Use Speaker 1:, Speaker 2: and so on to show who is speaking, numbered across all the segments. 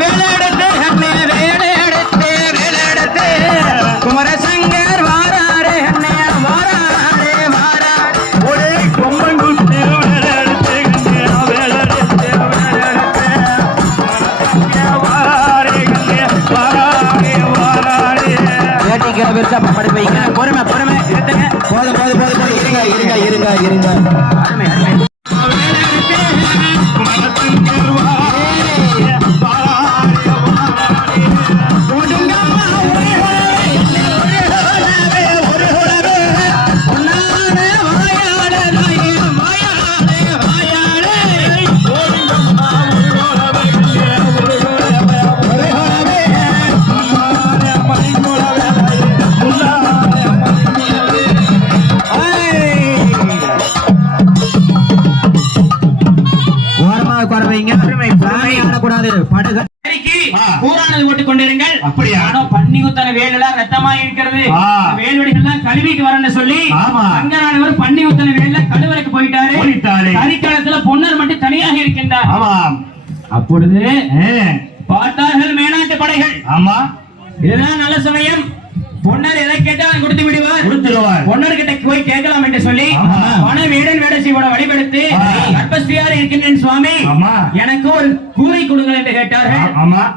Speaker 1: வேலெடுத்து அண்ணே வேலெடுத்து வேலெடுத்து. குமரசங்கர் வாராரே அண்ணே வாராரே வாராரே.
Speaker 2: ஒரே கொம்பங்குத்தி வேலெடுத்து கண்ணே வேலெடுத்து வேலெடுத்து. வாராரே கண்ணே வாராரே வாராரே.
Speaker 1: வேட்டிக்கு பெருசா படி வைங்க. பொறுமை பொறுமை எடுத்துங்க
Speaker 3: போதும் போதும்
Speaker 1: குத்தன வேல கழுவறைக்கு போயிட்டாரு. கரிக்காலத்துல பொன்னர் மட்டும் தனியாக இருக்கின்றார்.
Speaker 2: ஆமாம்
Speaker 1: அப்பொழுது பார்த்தார்கள் மேனாட்டு படைகள்.
Speaker 2: ஆமா.
Speaker 1: இதுதான் நல்ல சமயம். பொன்னர் எதை கேட்டாலும் கொடுத்து விடுவார்
Speaker 2: கொடுத்துருவார்
Speaker 1: பொன்னர் கிட்ட போய் கேட்கலாம் என்று சொல்லி. பண வீடன் வேடசியோட வழிபடுத்து
Speaker 2: ஆ.
Speaker 1: கர்ப்பஸ்திரியாக இருக்கின்றேன் சுவாமி
Speaker 2: ஆமா
Speaker 1: எனக்கு ஒரு கூரை கொடுங்கள் என்று கேட்டார்கள்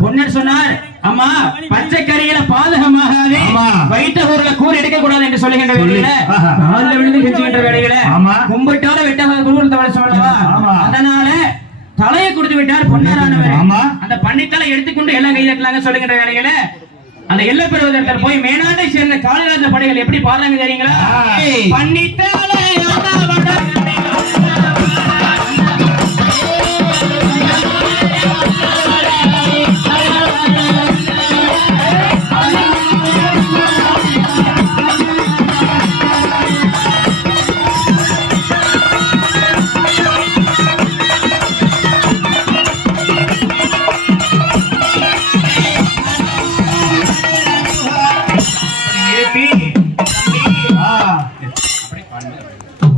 Speaker 1: பொன்னர் சொன்னார் அம்மா பச்சை கறியில பாதகமாகாது. வைத்த ஊர்ல கூறு எடுக்க கூடாது என்று சொல்லுகின்ற
Speaker 2: சொல்லி.
Speaker 1: வேலையில. காலில் விழுந்து கெஞ்சுகின்ற வேலையில. கும்பிட்டால வெட்டாத குருவில் தவறு சொல்லவா. அதனால தலையை கொடுத்து விட்டார் பொன்னரானவர்
Speaker 2: ஆமா.
Speaker 1: அந்த பன்னித்தலை எடுத்துக்கொண்டு எல்லாம் கை தட்டலாங்க சொல்லுகின்ற வேலையில அந்த எல்லை பெறுவதற்கு போய் மேனாட்டை சேர்ந்த காளிராஜ படைகள் எப்படி பாடுறாங்க தெரியுங்களா
Speaker 2: ஆ.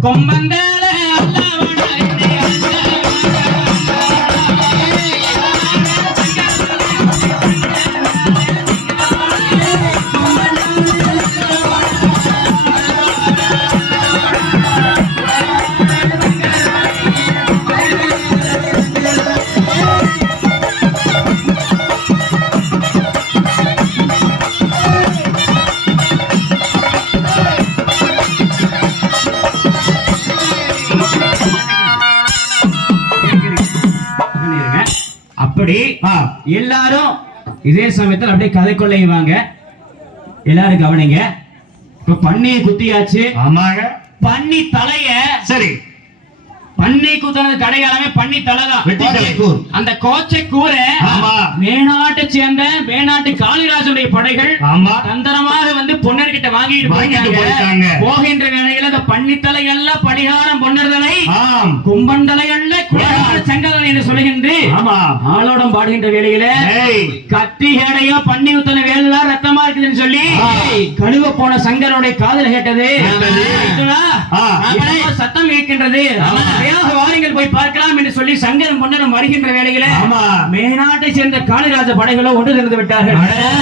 Speaker 1: கொம்பங்க
Speaker 2: ஆ,
Speaker 1: எல்லாரும் இதே சமயத்தில் அப்படியே கதை கொள்ளையுவாங்க எல்லாரும் கவனிங்க. இப்ப பண்ணியை குத்தியாச்சு.
Speaker 2: ஆமாங்க.
Speaker 1: பன்னி தலைய
Speaker 2: சரி.
Speaker 1: பன்னி குத்துனது கடையாளமே பன்னி தலைதான். அந்த கோச்சை கூரை
Speaker 2: ஆமா.
Speaker 1: மேனாட்டை சேர்ந்த மேனாட்டு காளிராஜனுடைய படைகள்
Speaker 2: ஆமா.
Speaker 1: தந்திரமாக வந்து பொன்னர்கிட்ட வாங்கிட்டு
Speaker 2: வாங்கிட்டு.
Speaker 1: போகின்ற வேளையில அந்த பன்னித்தலை எல்லாம் படிகாரம் பொன்னர்தலை
Speaker 2: ஆம்.
Speaker 1: கும்பந்தலை அல்ல குலகார செங்கதலை என்று சொல்லுகின்ற
Speaker 2: ஆமா.
Speaker 1: ஆளோடம் பாடுகின்ற வேளையில
Speaker 2: ஏய்.
Speaker 1: கத்தி ஏடையோ பண்ணி ஊத்தன வேலாம் ரத்தமா இருக்குதுன்னு சொல்லி. கழுவ போன சங்கருடைய காதல் கேட்டது. சத்தம் இருக்கின்றது வேக வாருங்கள் போய் பார்க்கலாம் என்று சொல்லி சங்கரும் பொன்னரும் வருகின்ற வேளையில. மேனாட்டை சேர்ந்த காளிராஜ படைகளோ ஒன்று திறந்து விட்டார்கள்.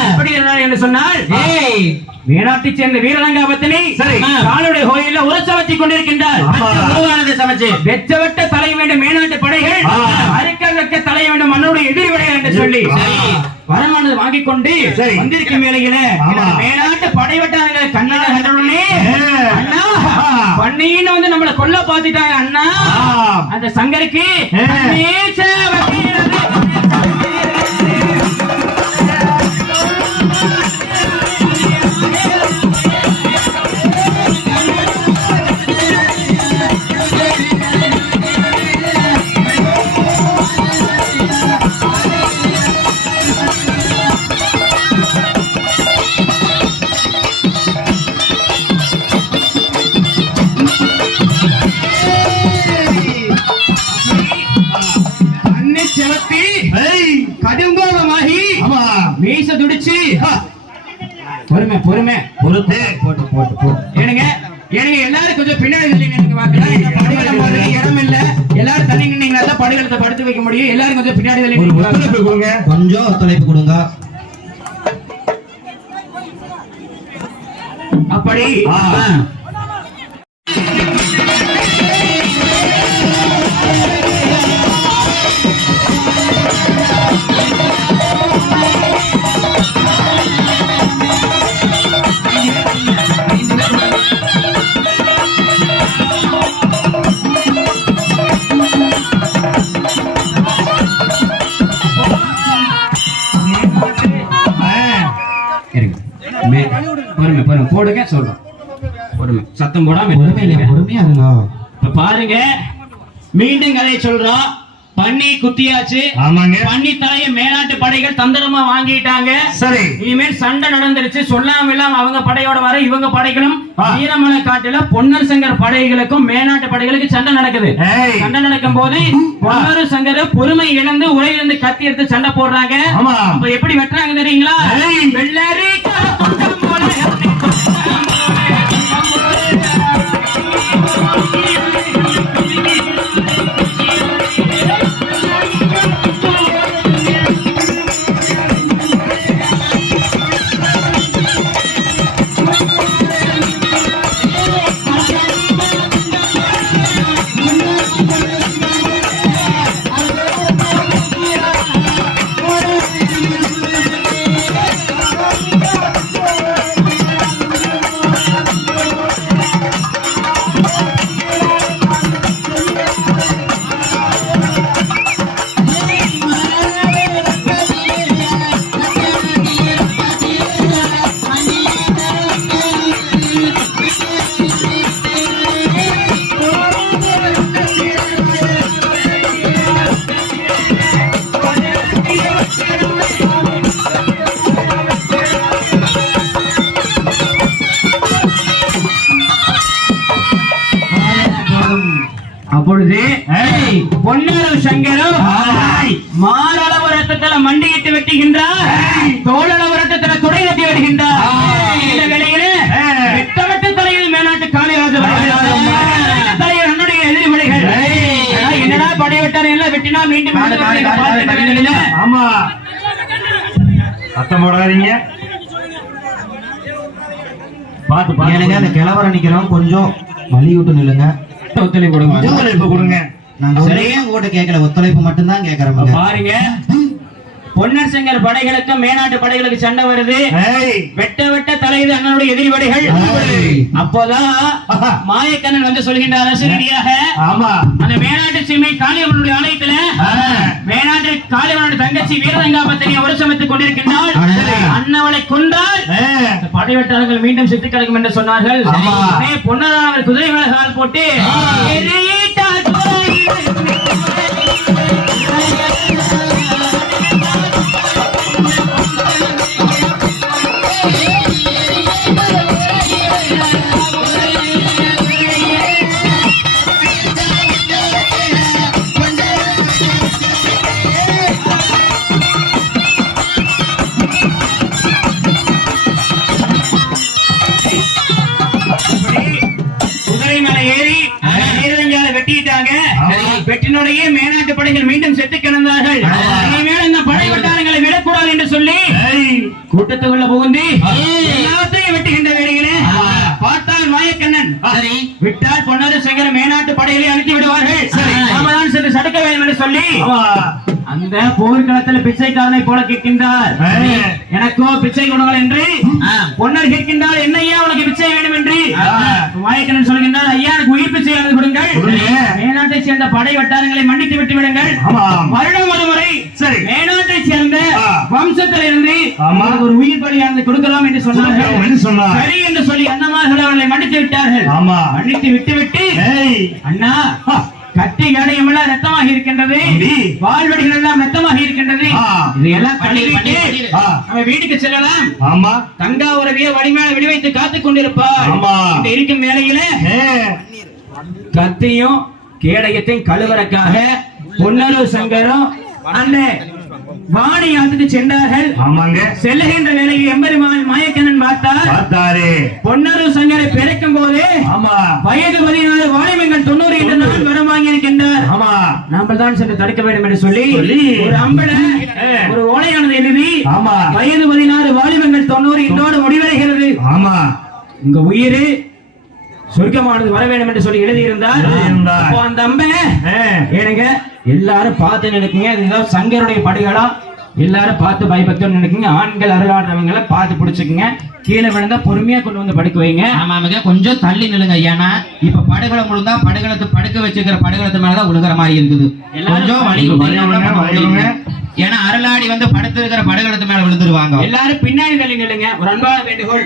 Speaker 1: எப்படி என்று சொன்னால் மேனாட்டை சேர்ந்த வீரரங்காபத்தினி
Speaker 2: சரி.
Speaker 1: காளுடைய கோயில உரசவத்தி கொண்டிருக்கின்றார் சமைச்சு வெச்சவட்ட தலை வேண்டும் மேனாட்டு படைகள்
Speaker 2: ஆ.
Speaker 1: அறுக்க வைக்க தலை வேண்டும் மன்னனுடைய எதிரி படைகள் என்று சொல்லி. வரமானது வாங்கிக் கொண்டு. வந்திருக்கும் வேளையில
Speaker 2: ஆமா.
Speaker 1: மேலாட்டு படை வெட்டாங்க
Speaker 2: ஏ.
Speaker 1: அண்ணா
Speaker 2: ஆ.
Speaker 1: பண்ணின்னு வந்து நம்மள கொல்ல பாத்துட்டாங்க அண்ணா. அந்த சங்கருக்கு பொறுமை
Speaker 2: பொறுத்து
Speaker 1: போட்டு போட்டு போட்டு. ஏனுங்க ஏனுங்க எல்லாரும் கொஞ்சம் பின்னாடி. இந்த இடம் இல்ல. எல்லாரும் நின்னீங்கன்னா தான் படுகளத்தை படுத்து வைக்க முடியும். எல்லாரும் கொஞ்சம் பின்னாடி நில்லுங்க.
Speaker 2: ஒத்துழைப்பு கொடுங்க.
Speaker 3: கொஞ்சம் ஒத்துழைப்பு கொடுங்க.
Speaker 1: அப்படி. சத்தம் போடாம
Speaker 3: பொறுமையில பொறுமையா இருங்க.
Speaker 1: இப்ப பாருங்க. மீண்டும் கதையை சொல்றோம். பன்னி குத்தியாச்சு.
Speaker 2: ஆமாங்க.
Speaker 1: பன்னி தலைய மேலாட்டு படைகள் தந்திரமா வாங்கிட்டாங்க.
Speaker 2: சரி.
Speaker 1: இனிமேல் சண்டை நடந்துருச்சு. சொல்லாம இல்லாம அவங்க படையோட வர இவங்க படைகளும். வீரமலை காட்டுல பொன்னர் சங்கர் படைகளுக்கும் மேனாட்டு படைகளுக்கு சண்டை நடக்குது. சண்டை நடக்கும் போது பொன்னர் சங்கர் பொறுமை இழந்து உரையிலிருந்து கத்தி எடுத்து சண்டை போடுறாங்க. எப்படி வெட்டுறாங்க தெரியுங்களா. வெள்ளரி
Speaker 2: ஏய்.
Speaker 1: தோளளவு ரத்தத்துல துடை வெட்டி வருகின்றார். இந்த வேளையிலே
Speaker 2: ஏய்.
Speaker 1: வெட்ட வெட்ட தலையில் மேனாட்டு காளிராஜ தலைவர் என்னடா எல்லாம் வெட்டினா மீண்டும்.
Speaker 2: ஆமா. சத்தம் போடாதீங்க. பாத்து
Speaker 3: அந்த கிழவரை நிக்கிறோம் கொஞ்சம் நில்லுங்க.
Speaker 1: ஒத்துழைப்பு கொடுங்க.
Speaker 2: ஒத்துழைப்பு கொடுங்க.
Speaker 3: நாங்க ஒரே உங்ககிட்ட கேட்கல. ஒத்துழைப்பு மட்டும்தான் கேக்குறோம்
Speaker 1: பாருங்க. பொன்னர் சங்கர் படைகளுக்கும் மேனாட்டு படைகளுக்கு சண்டை வருது. வெட்ட வெட்ட தலையுது அண்ணனுடைய எதிரி படைகள். அப்போதான் மாயக்கண்ணன் வந்து சொல்கின்றார் அரசரடியாக
Speaker 2: ஆமா.
Speaker 1: அந்த மேனாட்டு சீமை காளியவனுடைய ஆலயத்துல. மேனாட்டு காளியவனுடைய தங்கச்சி வீரதங்காபத்திரியை உருசமித்துக் கொண்டிருக்கின்றாள்.
Speaker 3: அடடே.
Speaker 1: அண்ணவளை இந்த படைவெட்டாளர்கள் மீண்டும் சித்து கிடக்கும் என்று சொன்னார்கள். பொன்னராவர் குதிரை மேல கால் போட்டு
Speaker 2: ஆமா.
Speaker 1: வெட்டினுடைய மேனாட்டு படைகள் மீண்டும் செத்து கிடந்தார்கள். இனிமேல் இந்த படை வட்டாரங்களை விடக்கூடாது என்று சொல்லி கூட்டத்துக்குள்ள புகுந்து. எல்லாத்தையும் வெட்டுகின்ற வேளையிலே
Speaker 2: ஆமா.
Speaker 1: பார்த்தால் மாயக்கண்ணன்
Speaker 3: சரி
Speaker 1: விட்டால் பொன்னரு சங்கர மேனாட்டு படைகளை அழித்து விடுவார்கள்
Speaker 2: சரி.
Speaker 1: நாம தான் சென்று சடுக்க வேண்டும் என்று சொல்லி அந்த போர்க்களத்துல பிச்சைக்காரனை போல கேட்கின்றார். எனக்கோ பிச்சை கொடுங்கள் என்று பொன்னர் கேட்கின்றார் என்னையா உனக்கு பிச்சை வேண்டும் என்று. மாயக்கண்ணன் சொல்கின்றார் ஐயா எனக்கு மேனாட்டை சேர்ந்த படை வட்டாரங்களை மன்னித்து விட்டு விடுங்கள் வருடம் ஒரு முறை
Speaker 2: சரி.
Speaker 1: மேனாட்டை சேர்ந்த
Speaker 2: ஆ.
Speaker 1: வம்சத்தில் இருந்து
Speaker 2: ஆமா.
Speaker 1: உங்களுக்கு ஒரு உயிர் பலியானது கொடுக்கலாம் என்று சொன்னார்கள். சரி என்று சொல்லி அண்ணமார்கள் அவர்களை மன்னித்து விட்டார்கள்
Speaker 2: ஆமா
Speaker 1: மன்னித்து விட்டு விட்டு அண்ணா. கட்டி கடையம் எல்லாம் ரத்தமாக இருக்கின்றது. வாழ்வடிகள் எல்லாம் ரத்தமாக இருக்கின்றது. இதையெல்லாம் பண்ணிவிட்டு
Speaker 2: ஆ.
Speaker 1: நம்ம வீட்டுக்கு செல்லலாம்
Speaker 2: ஆமா
Speaker 1: கங்கா உறவிய வடிமேல விடி வைத்து காத்துக் கொண்டிருப்பார் இருக்கும் வேளையில
Speaker 2: ஏ
Speaker 1: கத்தியும் கேடயத்தையும் கழுவறக்காக பொன்னலூர் சங்கரும் அண்ணே வாணி ஆத்துக்கு சென்றார்கள்.
Speaker 2: ஆமாங்க.
Speaker 1: செல்லுகின்ற வேளையில் எம்பெருமான் மாயக்கண்ணன் பார்த்தார்.
Speaker 2: பார்த்தாரு.
Speaker 1: பொன்னரு சங்கரை பிறக்கும் போதே
Speaker 2: ஆமா.
Speaker 1: வயது பதினாறு வாலிபங்கள் தொண்ணூறு என்ற நாள் வரம் வாங்கியிருக்கின்றார்.
Speaker 2: ஆமா.
Speaker 1: நாம தான் சென்று தடுக்க வேண்டும் என்று சொல்லி ஒரு அம்பல ஒரு ஓலையானது எழுதி
Speaker 2: ஆமா.
Speaker 1: வயது பதினாறு வாலிபங்கள் தொண்ணூறு இதோடு முடிவடைகிறது.
Speaker 2: ஆமா.
Speaker 1: உங்க உயிர் சொர்க்கமானது வர வேண்டும் என்று சொல்லி எழுதியிருந்தார். அப்போ அந்த அம்பை ஏனுங்க எல்லாரும் பார்த்து நினைக்குங்க. இது ஏதோ சங்கருடைய படுகளா? எல்லாரும் பார்த்து பயபக்தம் நினைக்குங்க. ஆண்கள் அருளாடுறவங்கள பார்த்து பிடிச்சுக்குங்க. கீழே விழுந்தா பொறுமையா கொண்டு வந்து படுக்க வைங்க.
Speaker 3: ஆமாங்க கொஞ்சம் தள்ளி நில்லுங்க. ஏன்னா இப்ப படுகளை முழுந்தா படுகளத்து படுக்க வச்சுக்கிற படுகளத்து மேலதான் உழுகிற மாதிரி இருக்குது. கொஞ்சம்
Speaker 2: விடுங்க.
Speaker 3: ஏன்னா அருளாடி வந்து படுத்து இருக்கிற படுகளத்து மேல விழுந்துருவாங்க.
Speaker 1: எல்லாரும் பின்னாடி தள்ளி நில்லுங்க. ஒரு அன்பான வேண்டுகோள்.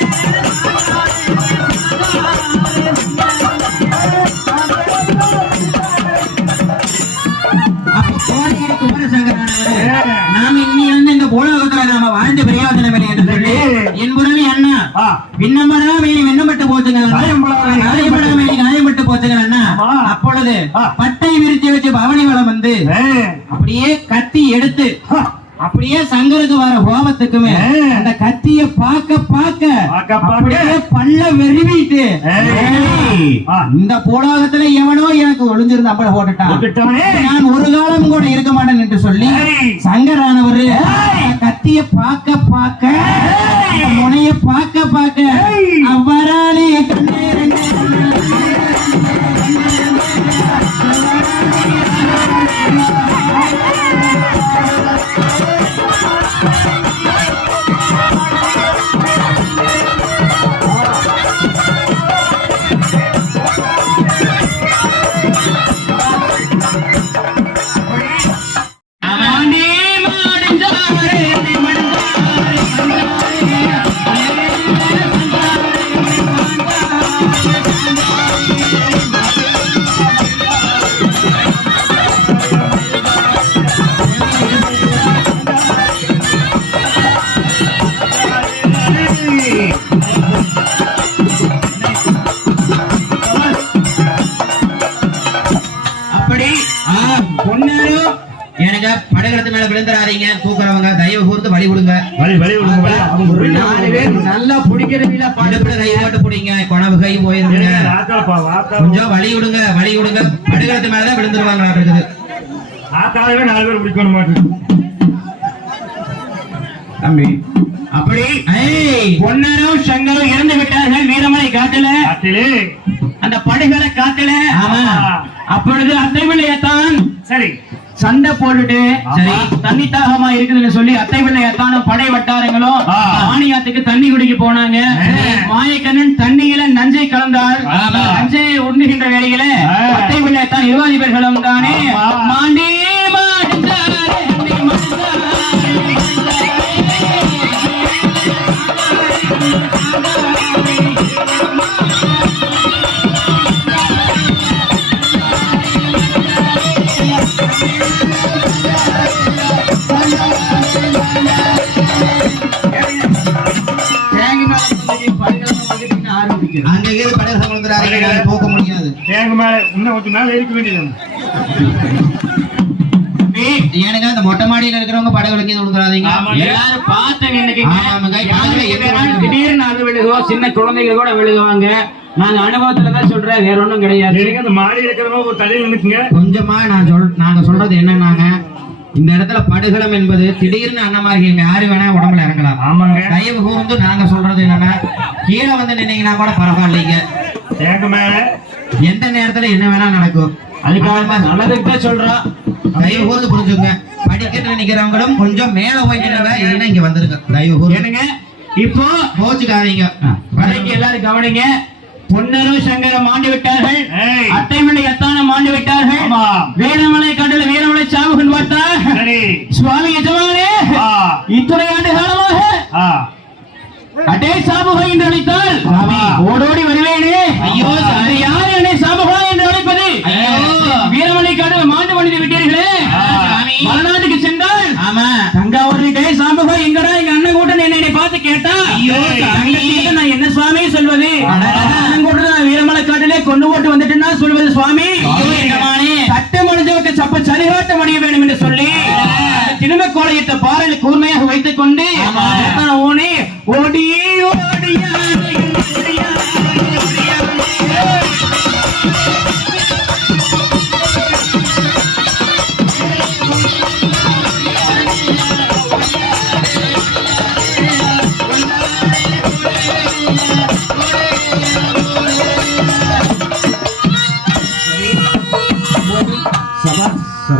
Speaker 3: கத்தி எடுத்து அப்படியே சங்கருக்கு வர கோபத்துக்குமே
Speaker 2: ஆ.
Speaker 3: அந்த கத்திய பாக்க பாக்க. அப்படியே பல்ல வெறிவிட்டு. இந்த பூலோகத்துல எவனோ எனக்கு ஒளிஞ்சிருந்த அப்படி போட்டுட்டான். நான் ஒரு காலம் கூட இருக்க மாட்டேன் என்று சொல்லி. சங்கரானவர் கத்திய பாக்க பாக்க முனைய பாக்க பாக்க கூர்ந்து வழி விடுங்க
Speaker 2: வழி வழி விடுங்க வழி. அவங்க
Speaker 1: ஒரு
Speaker 2: விடுங்க.
Speaker 1: நாலு பேர் நல்லா பிடிக்கிறவங்களா
Speaker 3: படுப்புல கை போட்டு பிடிங்க. கொணவு கை போயிருங்க. கொஞ்சம் வழி விடுங்க வழி விடுங்க படுகளத்து மேலதான் விழுந்துருவாங்க இருக்குது.
Speaker 2: நாலு பேர் பிடிக்கணும் மாட்டேங்குது.
Speaker 1: தம்பி.
Speaker 3: அப்படி? ஏய்.
Speaker 1: பொன்னரும் சங்கரும் இறந்து விட்டார்கள் வீரமலை காட்டுல. அந்த படைகளை காட்டுல.
Speaker 3: ஆமா.
Speaker 1: அப்பொழுது அத்தை பிள்ளையத்தான்
Speaker 2: சரி.
Speaker 1: சண்டை போட்டுட்டு. தண்ணி தாகமா இருக்குதுன்னு சொல்லி அத்தை பிள்ளையத்தானும் படை வட்டாரங்களும். ஆணியாத்துக்கு தண்ணி குடிக்க போனாங்க. மாயக்கண்ணன் தண்ணியில நஞ்சை கலந்தால்
Speaker 2: ஆமா.
Speaker 1: நஞ்சை உண்ணுகின்ற வேளையில
Speaker 2: ஆ.
Speaker 1: அத்தை பிள்ளையத்தான் இருவாதிபர்களும் தானே
Speaker 2: ஆமா.
Speaker 1: மாண்டி மாடிச்சாரே, அண்டி மாடிச்சாரே.
Speaker 3: படகு தூக்க முடியாது.
Speaker 2: தேங்க மேல இன்னும் கொஞ்சம் மேல இருக்க வேண்டியது
Speaker 3: ஏனுங்க அந்த மொட்டை மாடியில இருக்கிறவங்க படகுலக்கு விழுந்துடாதீங்க
Speaker 2: ஆமாங்க.
Speaker 1: எல்லாரும் பார்த்து நின்னுக்கீங்க.
Speaker 3: ஆமாங்க.
Speaker 1: யாருக்கு
Speaker 3: எந்த
Speaker 1: எந்த
Speaker 3: வேலை
Speaker 1: திடீர்னு அது விழுகுதோ, சின்ன குழந்தைகள் கூட விழுகுவாங்க. நாங்க அனுபவத்துல தான் சொல்றேன் வேற ஒண்ணும் கிடையாது.
Speaker 2: அந்த மாடி இருக்கிறவங்க ஒரு தலையில நிற்குங்க
Speaker 3: கொஞ்சமா நான் சொல் நாங்க சொல்றது என்னன்னாங்க? இந்த இடத்துல படுகளம் என்பது திடீர்னு அண்ணமாரிங்க யாரு வேணா உடம்புல இறங்கலாம்.
Speaker 2: ஆமாங்க.
Speaker 3: தயவு கூர்ந்து நாங்க சொல்றது என்னன்னா கீழே வந்து நின்னீங்கன்னா கூட பரவாயில்லைங்க.
Speaker 2: தேங்க மேல
Speaker 3: எந்த நேரத்துல என்ன வேணா நடக்கும்.
Speaker 1: அதுக்காக நல்லதுக்கு தான் சொல்றோம்
Speaker 3: தயவு கூர்ந்து புரிஞ்சுங்க படிக்கட்டு நிக்கிறவங்களும் கொஞ்சம் மேல போய் நின்னுங்க இல்லைன்னா இங்க வந்துருங்க தயவு கூர்ந்து.
Speaker 1: என்னங்க? இப்போ
Speaker 3: கோச்சுக்காதீங்க.
Speaker 1: கதைக்கு எல்லாரும் கவனிங்க. பொன்னரும் சங்கரம் ஆண்டு விட்டார்கள். அத்தைமலை எத்தானம் ஆண்டு விட்டார்கள். வீரமலை கடல் வீரமலை சாவுகள் பார்த்தார்.
Speaker 2: சரி.
Speaker 1: சுவாமி எஜமானே
Speaker 2: ஆ
Speaker 1: இத்துணை ஆண்டு காலமாக அடே சாபுகா என்று அழைத்தால். ஓடோடி வருவேனே.
Speaker 3: ஐயோ
Speaker 1: அது யார் என்னை சாபுகா என்று அழைப்பது? வீரமணி காடு மாண்டு மனித விட்டீர்களே. மலநாட்டுக்கு சென்றால்
Speaker 3: ஆமா.
Speaker 1: தங்கா ஒரு டே சாபுகா எங்கடா எங்க அண்ணன் கூட்டன் என்னை பார்த்து கேட்டா?
Speaker 3: ஐயோ நான் என்ன சுவாமி சொல்வது?
Speaker 1: அண்ணன் கூட்டன் நான் வீரமலை காட்டிலே கொண்டு போட்டு வந்துட்டுன்னா சொல்வது சுவாமி? சட்ட முடிஞ்சவருக்கு சப்ப சரிகாட்ட முடிய வேண்டும் என்று சொல்லி திரும்ப கோலையிட்ட பாறையில் கூர்மையாக வைத்துக் கொண்டு
Speaker 3: ஆமா.
Speaker 1: எத்தனை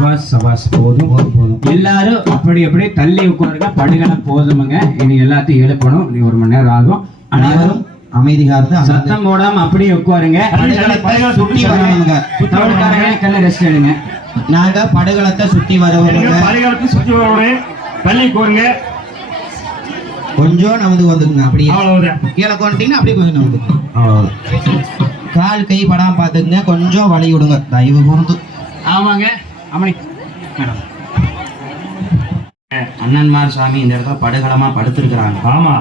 Speaker 1: சபாஸ் சபாஸ் போதும்.
Speaker 3: போதும்.
Speaker 1: எல்லாரும் அப்படி அப்படி தள்ளி உட்காருங்க. படுகளம் போதுமுங்க. இனி எல்லாத்தையும் எழுப்பணும். இனி ஒரு மணி நேரம் ஆகும்.
Speaker 3: அனைவரும் அமைதி காத்து
Speaker 1: சத்தம் போடாம அப்படியே உட்காருங்க.
Speaker 3: படுகளத்தை சுத்தி வரவங்க.
Speaker 1: தமிழ்காரங்க ரெஸ்ட் எடுங்க.
Speaker 3: நாங்க படுகளத்தை சுத்தி வரவங்க.
Speaker 2: சுற்றி தள்ளி கோருங்க
Speaker 3: கொஞ்சம் நமது வந்துக்குங்க அப்படியே. கீழே கொண்டீங்கன்னா அப்படியே கொஞ்சம் நமது கால் கை படாம பாத்துக்குங்க கொஞ்சம் வழி விடுங்க. தயவு கூர்ந்து.
Speaker 1: ஆமாங்க. அம்மணி
Speaker 3: அண்ணன்மார் சாமி இந்த இடத்துல படுகளமா படுத்திருக்கிறாங்க.
Speaker 2: ஆமா.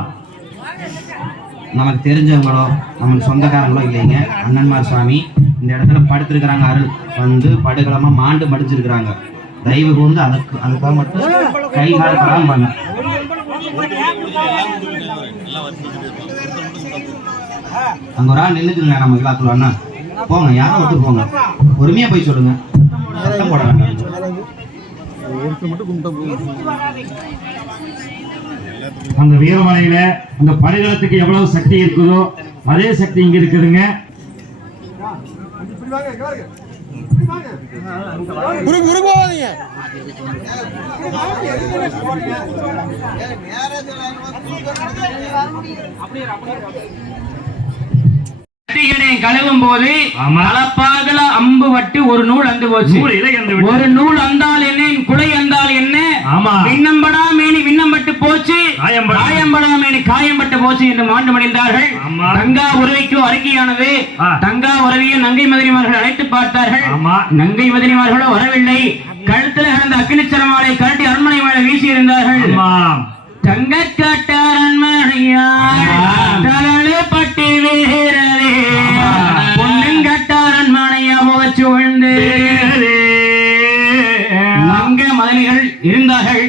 Speaker 3: நமக்கு தெரிஞ்சவங்களோ நமக்கு சொந்தக்காரங்களோ இல்லைங்க. அண்ணன்மார் சுவாமி இந்த இடத்துல படுத்திருக்கிறாங்க. அருள் வந்து படுகளமா மாண்டு மடிச்சிருக்கிறாங்க. தயவு கூர்ந்து அதுக்கு அதுக்காக மட்டும் கை கால் படாம பண்ண. அங்க ஒரு ஆள் நின்னுக்குங்க நம்ம எல்லாத்துல அண்ணா போங்க யாரோ ஒருத்தர் போங்க. பொறுமையா போய் சொல்லுங்க.
Speaker 2: அந்த வீரமலையில அந்த படைகளத்துக்கு எவ்வளவு சக்தி இருக்குதோ அதே சக்தி இங்க இருக்குதுங்க.
Speaker 1: கட்டிகளை கழுவும் போது. அளப்பாகல அம்பு வட்டு ஒரு நூல் அந்து போச்சு. ஒரு நூல் அந்தால் என்ன குலை அந்தால் என்ன. விண்ணம்படா மேனி விண்ணம்பட்டு போச்சு
Speaker 2: காயம்படா.
Speaker 1: மேனி காயம்பட்டு போச்சு என்று மாண்டு மடிந்தார்கள். தங்கா உறவிக்கு அறிக்கையானது. தங்கா உறவியை நங்கை மதினிமார்கள் அழைத்து பார்த்தார்கள். நங்கை மதினிமார்களோ வரவில்லை கழுத்தில் கிடந்த அக்னிச்சரமாலை கழட்டி அரண்மனை மேலே வீசி இருந்தார்கள் தங்க காட்டார் அரண்மனையார்
Speaker 2: ஆமாம்.
Speaker 1: தலழு பட்டி வீரரே அரண்மனையா முகச்சு விழுந்து நங்க மதனிகள் இருந்தார்கள்.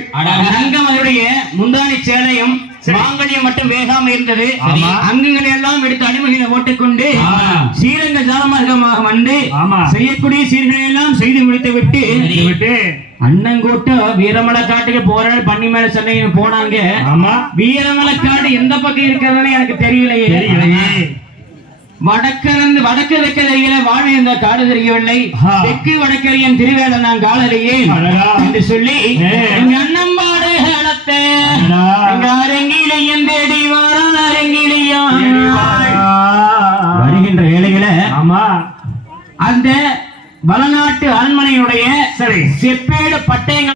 Speaker 1: நங்க மதனுடைய முந்தானி சேலையும் மட்டும் வேகாம இருந்தது. அங்கங்களை எல்லாம் எடுத்து அடிமைகளை போட்டுக்கொண்டு
Speaker 2: ஆ.
Speaker 1: ஸ்ரீரங்க ஜாலமார்க்கமாக வந்து. செய்யக்கூடிய சீர்களை எல்லாம் செய்து முடித்து விட்டு அண்ணங்கூட்ட வீரமலை காட்டுக்கு போறாள் பண்ணி மேல சென்னை போனாங்க வீரமலை காடு எந்த பக்கம் இருக்கிறதுன்னு எனக்கு தெரியலையே வடக்கிருந்து வடக்கு தெற்க தெரியல வாழ இந்த காடு தெரியவில்லை. தெற்கு வடக்கரியன் திருவேல நான் காலறியே. என்று சொல்லி. எங்க வருகின்ற வேளையில
Speaker 2: ஆமா.
Speaker 1: அந்த வளநாட்டு அரண்மனையுடைய
Speaker 2: சரி.
Speaker 1: செப்பேடு பட்டயங்கள்